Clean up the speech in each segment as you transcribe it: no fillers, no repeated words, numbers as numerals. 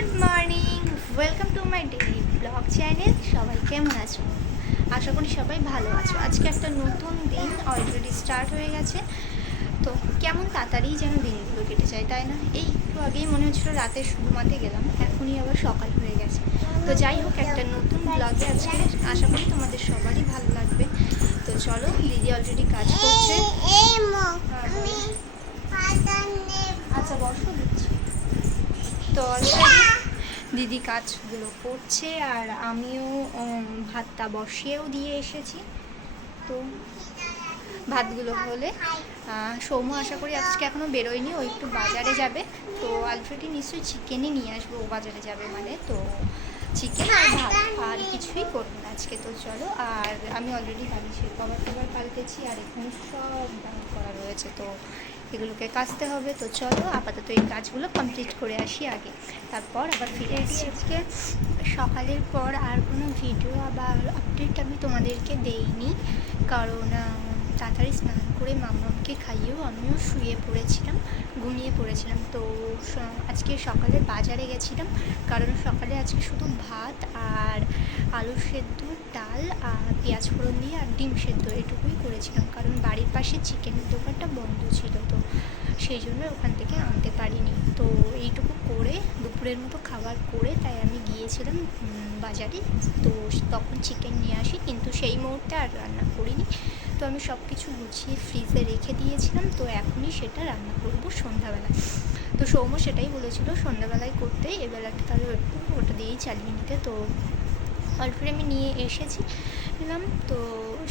Good morning, welcome to my daily blog channel. সবাই কেমন আছো? আশা করি সবাই ভালো আছো। আজকে একটা নতুন দিন অলরেডি স্টার্ট হয়ে গেছে। তো কেমন তাড়াতাড়ি যেন দিনগুলো কেটে যায়, তাই না? এই একটু আগেই মনে হচ্ছিলো রাতে ঘুমাতে গেলাম, এখনই আবার সকাল হয়ে গেছে। তো যাই হোক, একটা নতুন ব্লগে আজকে আশা করি তোমাদের সবারই ভালো লাগবে। তো চলো, দিদি অলরেডি কাজ করছে। আচ্ছা বসো, দিচ্ছি। তো অলরেডি দিদি কাজগুলো করছে আর আমিও ভাতটা বসিয়েও দিয়ে এসেছি। তো ভাতগুলো হলে সৌম্য আশা করি আজকে এখনও বেরোয়নি, ও একটু বাজারে যাবে। তো অলরেডি নিশ্চয়ই চিকেনই নিয়ে আসবো, ও বাজারে যাবে মানে। তো চিকেন আর ভাত, আর কিছুই করবো না আজকে। তো চলো, আর আমি অলরেডি বালিশের কভার পাল্টেছি আর এখানে সব দাম করা রয়েছে, তো এগুলোকে কাচতে হবে। তো চলো আপাতত এই কাজগুলো কমপ্লিট করে আসি আগে, তারপর আবার ফিরে আসি। আজকে সকালের পর আর কোনো ভিডিও আবার আপডেট আমি তোমাদেরকে দেইনি, কারণ তাড়াতাড়ি স্নান করে মাম্মামকে খাইয়েও আমিও শুয়ে পড়েছিলাম, ঘুমিয়ে পড়েছিলাম। তো আজকে সকালে বাজারে গেছিলাম, কারণ সকালে আজকে শুধু ভাত আর আলু সেদ্ধ, ডাল আর পেঁয়াজ ফোড়ন দিয়ে আর ডিম সেদ্ধ এটুকুই করেছিলাম, কারণ বাড়ির পাশে চিকেনের দোকানটা বন্ধ ছিল, তো সেই জন্য ওখান থেকে আনতে পারিনি। তো এইটুকু করে দুপুরের মতো খাবার করে তাই আমি গিয়েছিলাম বাজারে। তো তখন চিকেন নিয়ে আসি, কিন্তু সেই মুহূর্তে আর রান্না করিনি। তো আমি সব কিছু গুছিয়ে ফ্রিজে রেখে দিয়েছিলাম, তো এখনই সেটা রান্না করবো সন্ধ্যাবেলা। তো সৌম্য সেটাই বলেছিল সন্ধ্যাবেলায় করতে, এবেলাটা তাহলে ওটা দিয়েই চালিয়ে নিতে। তো অলরেডি আমি নিয়ে এসেছি এলাম, তো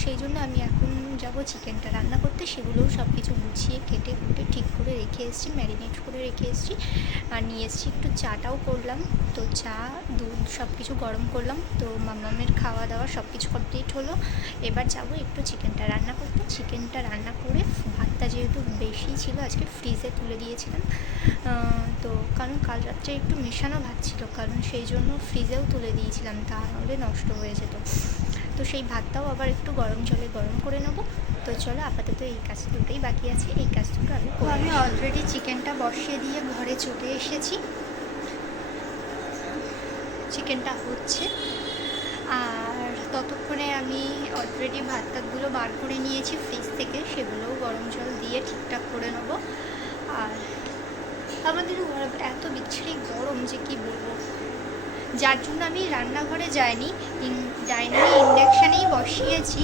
সেই জন্য আমি এখন যাব চিকেনটা রান্না করতে। সেগুলোও সব কিছু গুছিয়ে কেটে কুটে ঠিক করে রেখে এসেছি, ম্যারিনেট করে রেখে এসেছি। আর নিয়ে এসেছি একটু চাটাও করলাম, তো চা দুধ সব কিছু গরম করলাম। তো মামামের খাওয়া দাওয়া সব কিছু কমপ্লিট হলো। এবার যাব একটু চিকেনটা রান্না করতে। চিকেনটা রান্না করে ভাতটা যেহেতু বেশি ছিল আজকে ফ্রিজে তুলে দিয়েছিলাম, তো কারণ কাল রাত্রে একটু মেশানো ভাত ছিল, কারণ সেই জন্য ফ্রিজেও তুলে দিয়েছিলাম, তাহলে নষ্ট হয়ে যেত। তো সেই ভাতটাও আবার একটু গরম জলে গরম করে নেবো। তো চলো আপাতত এই কাজ দুটোই বাকি আছে, এই কাজ দুটো আমি অলরেডি চিকেনটা বসিয়ে দিয়ে ঘরে চলে এসেছি। চিকেনটা হচ্ছে, আর ততক্ষণে আমি অলরেডি ভাত টাতগুলো বার করে নিয়েছি ফ্রিজ থেকে, সেগুলোও গরম জল দিয়ে ঠিকঠাক করে নেবো। আর আমাদের ঘরে এত বিচ্ছিরি গরম যে কি বলবো, যার জন্য আমি রান্নাঘরে যাইনি, ইন্ডাকশানেই বসিয়েছি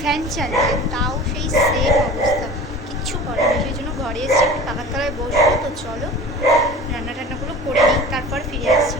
ফ্যান চালিয়ে, তাও সেই সেম অবস্থা, কিচ্ছু করেনি। সেই জন্য ঘরে এসেছি, একটু পাখার তলায় বসবো। তো চলো রান্নাগুলো করে নিই, তারপর ফিরে আসছি।